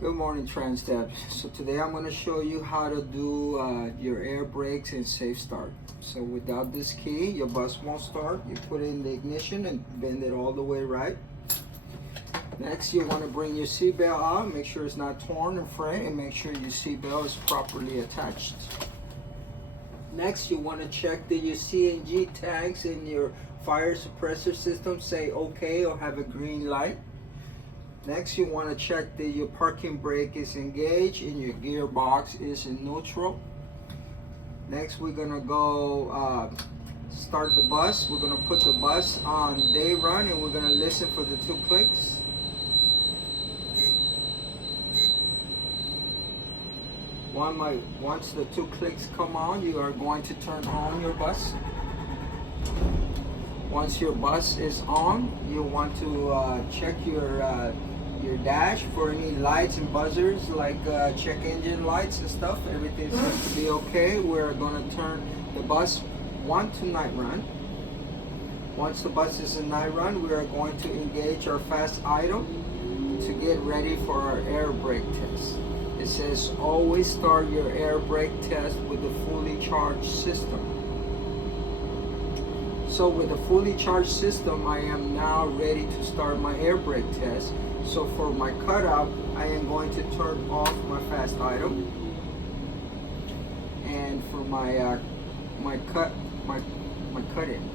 Good morning, Transdev. So today I'm going to show you how to do your air brakes and safe start. So without this key, your bus won't start. You put it in the ignition and bend it all the way right. Next, you want to bring your seatbelt out. Make sure it's not torn in front and make sure your seatbelt is properly attached. Next, you want to check that your CNG tags in your fire suppressor system say okay or have a green light. Next, you want to check that your parking brake is engaged and your gearbox is in neutral. Next, we're going to go start the bus. We're going to put the bus on day run and we're going to listen for the 2 clicks. Once the 2 clicks come on, you are going to turn on your bus. Once your bus is on, you want to check your dash for any lights and buzzers like check engine lights and stuff. Everything seems to be okay. We're going to turn the bus to night run. Once the bus is in night run, we are going to engage our fast idle to get ready for our air brake test. It says always start your air brake test with a fully charged system. So with a fully charged system, I am now ready to start my air brake test. So for my cutout, I am going to turn off my fast idle. And for my cut-in.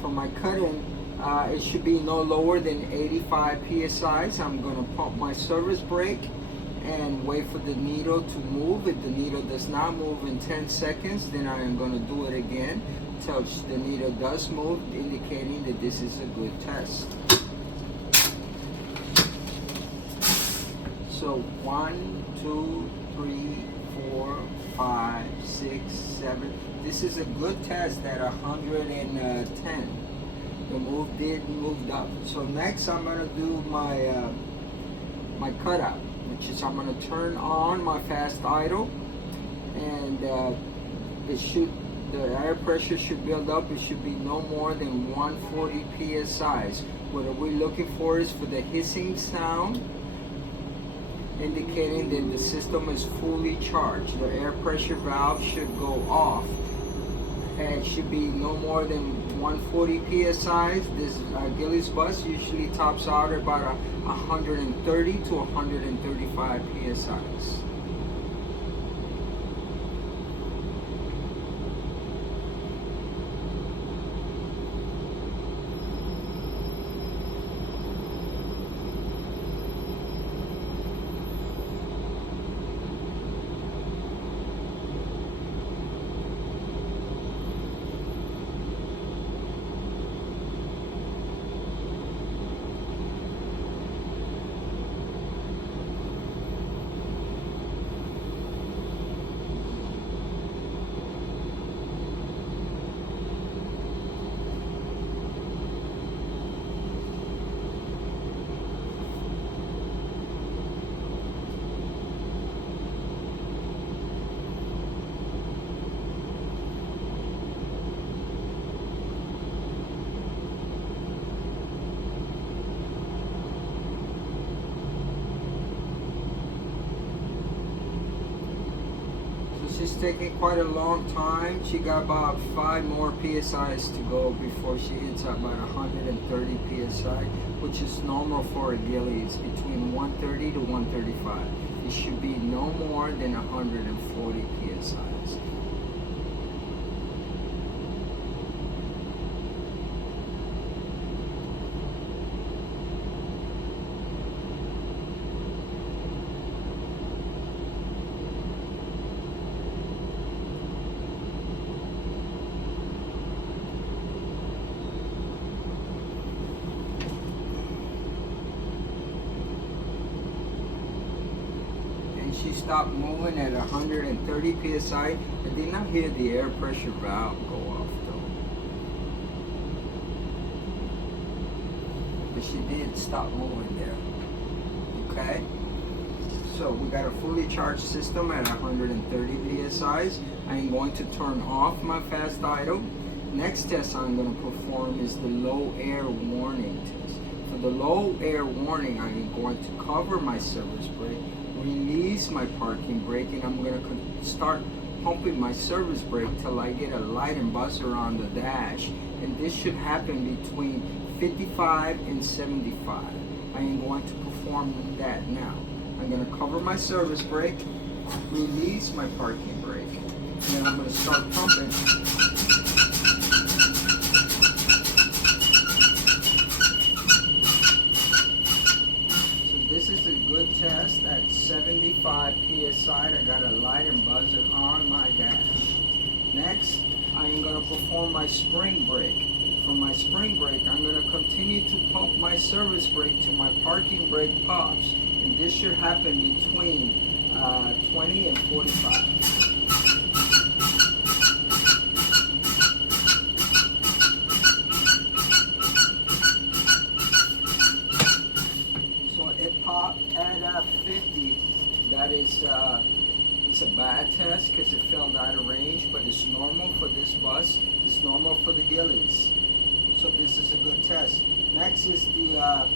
For my cut-in, it should be no lower than 85 psi. So I'm going to pump my service brake and wait for the needle to move. If the needle does not move in 10 seconds, then I am going to do it again until the needle does move, indicating that this is a good test. So 1, 2, 3, 4, 5, 6, 7. This is a good test at 110. The move did move up. So next I'm going to do my cutout, which is I'm going to turn on my fast idle, and the air pressure should build up. It should be no more than 140 psi. What we're looking for is for the hissing sound, indicating that the system is fully charged. The air pressure valve should go off, and it should be no more than 140 psi. This Gillies bus usually tops out at about 130 to 135 psi. She's taking quite a long time. She got about 5 more psi's to go before she hits about 130 psi, which is normal for a ghillie. It's between 130 to 135. It should be no more than 140 psi's. She stopped moving at 130 psi. I did not hear the air pressure valve go off though. But she did stop moving there. Okay? So we got a fully charged system at 130 psi. I am going to turn off my fast idle. Next test I'm going to perform is the low air warning test. For the low air warning, I am going to cover my service brake release my parking brake, and I'm going to start pumping my service brake till I get a light and buzzer on the dash, and this should happen between 55 and 75. I am going to perform that now. I'm going to cover my service brake, release my parking brake, and then I'm going to start pumping. This is a good test at 75 psi. I got a light and buzzer on my dash. Next, I am going to perform my spring brake. For my spring brake, I'm going to continue to pump my service brake till my parking brake pops. And this should happen between 20 and 45. Pop at 50. That is it's a bad test because it fell out of range, but it's normal for this bus. It's normal for the Gillies. So this is a good test. Next is the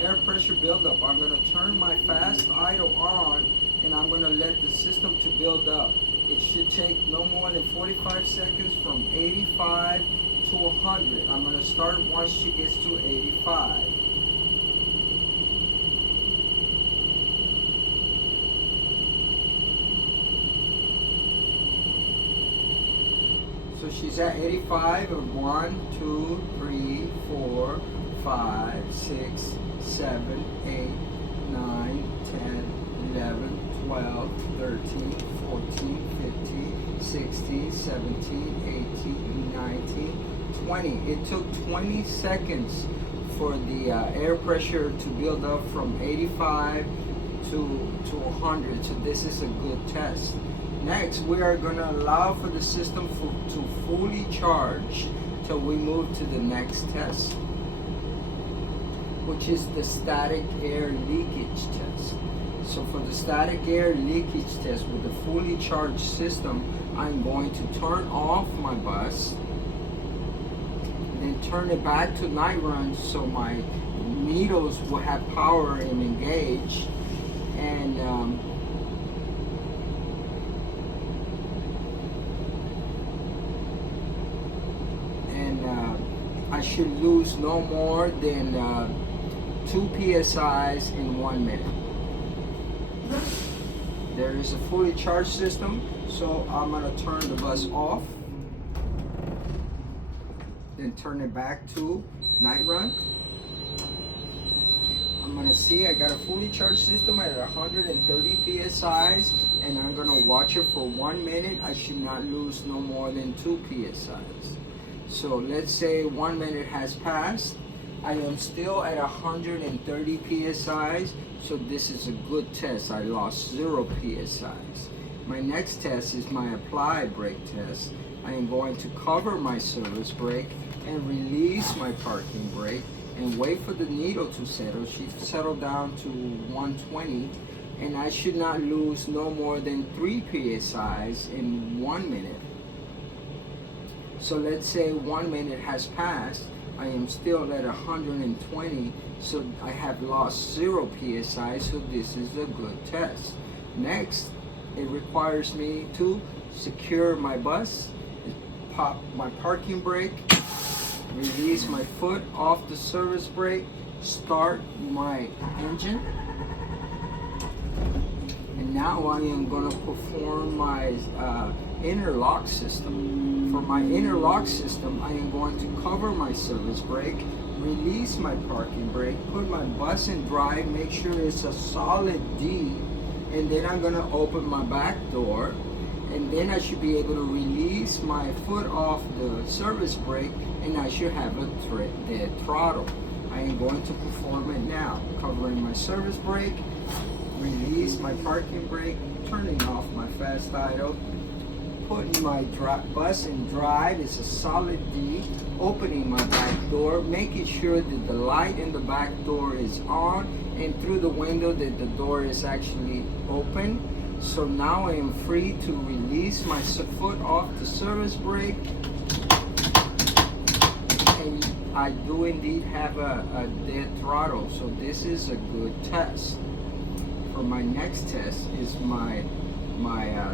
air pressure buildup. I'm going to turn my fast idle on, and I'm going to let the system to build up. It should take no more than 45 seconds from 85 to 100. I'm going to start once she gets to 85. So she's at 85 of 1, 2, 3, 4, 5, 6, 7, 8, 9, 10, 11, 12, 13, 14, 15, 16, 17, 18, 19, 20. It took 20 seconds for the air pressure to build up from 85 to 100. So this is a good test. Next, we are going to allow for the system to fully charge till we move to the next test, which is the static air leakage test. So for the static air leakage test with the fully charged system, I'm going to turn off my bus, then turn it back to night run so my needles will have power and engage, and I should lose no more than 2 psi's in 1 minute. There is a fully charged system, so I'm going to turn the bus off, then turn it back to night run. I'm going to see I got a fully charged system at 130 psi's, and I'm going to watch it for 1 minute. I should not lose no more than 2 psi's. So let's say 1 minute has passed. I am still at 130 psi's, so this is a good test. I lost 0 psi's. My next test is my applied brake test. I am going to cover my service brake and release my parking brake and wait for the needle to settle. She settled down to 120, and I should not lose no more than 3 psi's in 1 minute. So let's say 1 minute has passed. I am still at 120, so I have lost 0 psi, so this is a good test. Next, it requires me to secure my bus, pop my parking brake, release my foot off the service brake, start my engine, and now I am going to perform my interlock system. For my interlock system, I am going to cover my service brake, release my parking brake, put my bus in drive, make sure it's a solid D, and then I'm going to open my back door, and then I should be able to release my foot off the service brake, and I should have a dead throttle. I am going to perform it now, covering my service brake, release my parking brake, turning off my fast idle, putting my bus in drive. It's a solid D, opening my back door, making sure that the light in the back door is on, and through the window that the door is actually open. So now I am free to release my foot off the service brake, and I do indeed have a dead throttle. So this is a good test. for my next test is my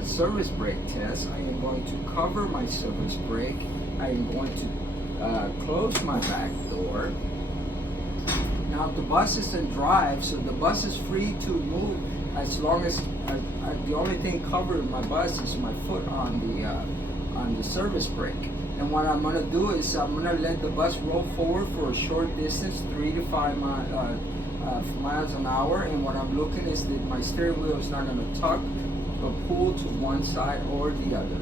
service brake test. I am going to cover my service brake. I am going to close my back door. Now the bus is in drive, so the bus is free to move as long as the only thing covered in my bus is my foot on the service brake. And what I'm gonna do is I'm gonna let the bus roll forward for a short distance, 3 to 5 miles an hour. And what I'm looking is that my steering wheel is not gonna tuck or pull to one side or the other.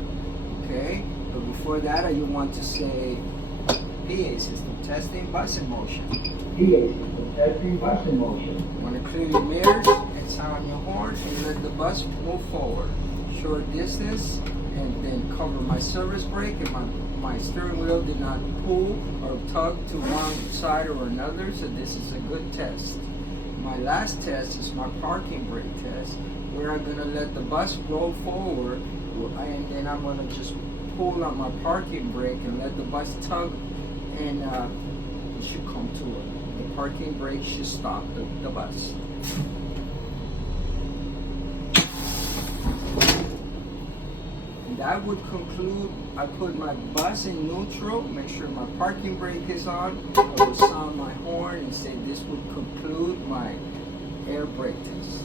Okay. But before that, you want to say PA system testing, bus in motion. PA system testing, bus in motion. You want to clear your mirrors and sound your horns and let the bus move forward. Short distance, and then cover my service brake, and my steering wheel did not pull or tug to one side or another, so this is a good test. My last test is my parking brake test, where I'm going to let the bus roll forward, and then I'm going to just pull on my parking brake and let the bus tug, and it should come to it. The parking brake should stop the bus. And that would conclude. I put my bus in neutral, make sure my parking brake is on. I will sound my horn and say this would conclude my air brake test.